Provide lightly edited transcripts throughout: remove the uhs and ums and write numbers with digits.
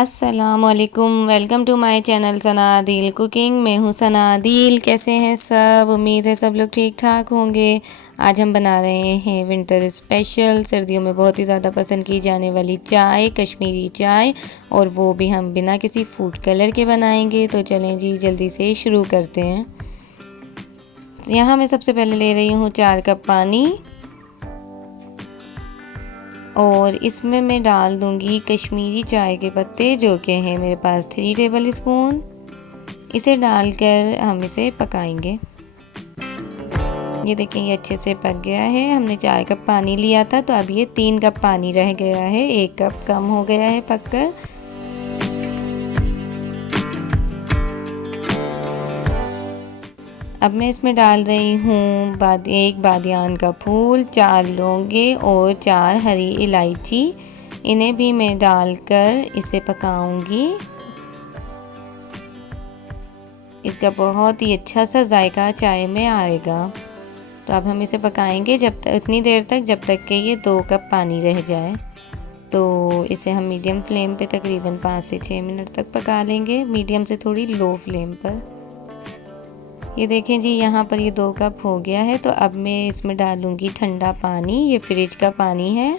अस्सलामुअलैकुम, welcome to my channel Sana Adil cooking. मैं हूँ सना आदिल। कैसे हैं सब? उम्मीद है सब लोग ठीक ठाक होंगे। आज हम बना रहे हैं विंटर स्पेशल, सर्दियों में बहुत ही ज़्यादा पसंद की जाने वाली चाय, कश्मीरी चाय, और वो भी हम बिना किसी फूड कलर के बनाएंगे। तो चलें जी जल्दी से शुरू करते हैं। यहाँ मैं सबसे पहले ले रही हूँ 4 कप पानी, और इसमें मैं डाल दूंगी कश्मीरी चाय के पत्ते, जो कि हैं मेरे पास 3 टेबल स्पून। इसे डालकर हम इसे पकाएंगे। ये देखें, ये अच्छे से पक गया है। हमने 4 कप पानी लिया था, तो अब ये 3 कप पानी रह गया है, 1 कप कम हो गया है पककर। अब मैं इसमें डाल रही हूँ एक बादियान का फूल, 4 लौंगे और 4 हरी इलायची। इन्हें भी मैं डालकर इसे पकाऊंगी। इसका बहुत ही अच्छा सा जायका चाय में आएगा। तो अब हम इसे पकाएंगे उतनी देर तक जब तक कि ये 2 कप पानी रह जाए। तो इसे हम मीडियम फ्लेम पे तकरीबन 5 से 6 मिनट तक पका लेंगे, मीडियम से थोड़ी लो फ्लेम पर। ये देखें जी, यहाँ पर ये 2 कप हो गया है। तो अब मैं इसमें डालूंगी ठंडा पानी। ये फ्रिज का पानी है,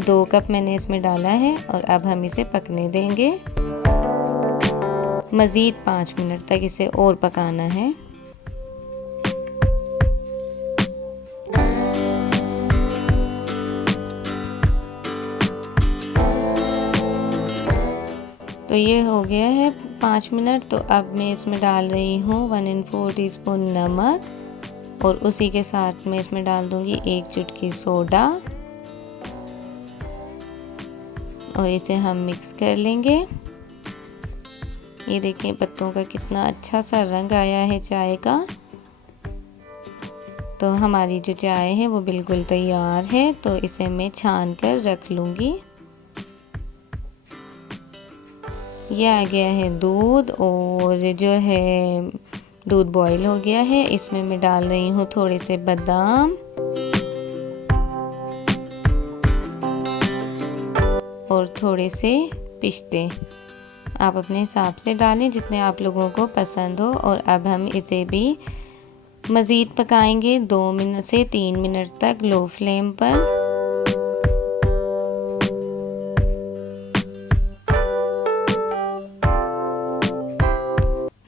2 कप मैंने इसमें डाला है, और अब हम इसे पकने देंगे। मज़ीद 5 मिनट तक इसे और पकाना है। तो ये हो गया है 5 मिनट। तो अब मैं इसमें डाल रही हूँ 1 टीस्पून नमक, और उसी के साथ मैं इसमें डाल दूँगी 1 चुटकी सोडा, और इसे हम मिक्स कर लेंगे। ये देखें पत्तों का कितना अच्छा सा रंग आया है चाय का। तो हमारी जो चाय है वो बिल्कुल तैयार है। तो इसे मैं छान कर रख लूँगी। ये आ गया है दूध, और जो है दूध बॉईल हो गया है। इसमें मैं डाल रही हूँ थोड़े से बादाम और थोड़े से पिस्ते। आप अपने हिसाब से डालें जितने आप लोगों को पसंद हो। और अब हम इसे भी मज़ीद पकाएंगे 2 मिनट से 3 मिनट तक लो फ्लेम पर।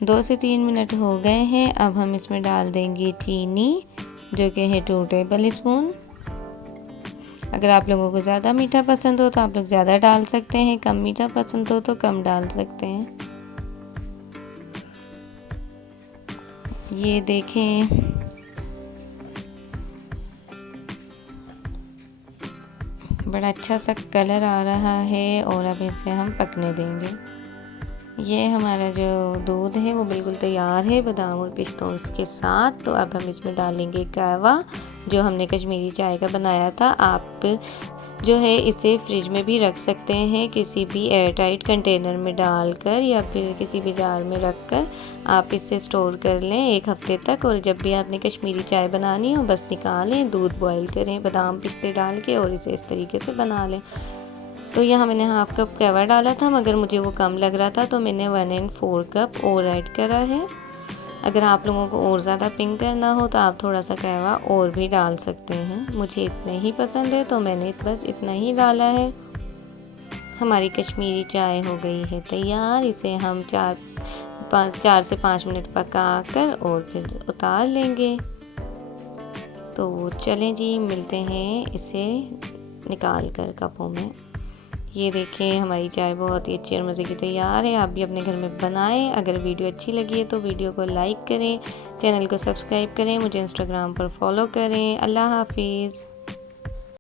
2 से 3 मिनट हो गए हैं। अब हम इसमें डाल देंगे चीनी, जो कि है 2 टेबल स्पून। अगर आप लोगों को ज़्यादा मीठा पसंद हो तो आप लोग ज़्यादा डाल सकते हैं, कम मीठा पसंद हो तो कम डाल सकते हैं। ये देखें, बड़ा अच्छा सा कलर आ रहा है, और अब इसे हम पकने देंगे। ये हमारा जो दूध है वो बिल्कुल तैयार है बादाम और पिस्तों के साथ। तो अब हम इसमें डालेंगे कहवा, जो हमने कश्मीरी चाय का बनाया था। आप जो है इसे फ्रिज में भी रख सकते हैं, किसी भी एयर टाइट कंटेनर में डालकर, या फिर किसी भी जार में रखकर आप इसे स्टोर कर लें 1 हफ्ते तक। और जब भी आपने कश्मीरी चाय बनानी हो बस निकालें, दूध बॉईल करें बादाम पिस्ते डाल के, और इसे इस तरीके से बना लें। तो यहाँ मैंने 1/2 कप कहवा डाला था, मगर मुझे वो कम लग रहा था, तो मैंने 1/4 कप और ऐड करा है। अगर आप लोगों को और ज़्यादा पिंक करना हो तो आप थोड़ा सा कहवा और भी डाल सकते हैं। मुझे इतना ही पसंद है तो मैंने बस इतना ही डाला है। हमारी कश्मीरी चाय हो गई है तैयार। इसे हम 4 से 5 मिनट पका कर और फिर उतार लेंगे। तो चलें जी, मिलते हैं इसे निकाल कर कपों में। ये देखें, हमारी चाय बहुत ही अच्छी और मज़े की तैयार है। आप भी अपने घर में बनाएं। अगर वीडियो अच्छी लगी है तो वीडियो को लाइक करें, चैनल को सब्सक्राइब करें, मुझे इंस्टाग्राम पर फॉलो करें। अल्लाह हाफिज़।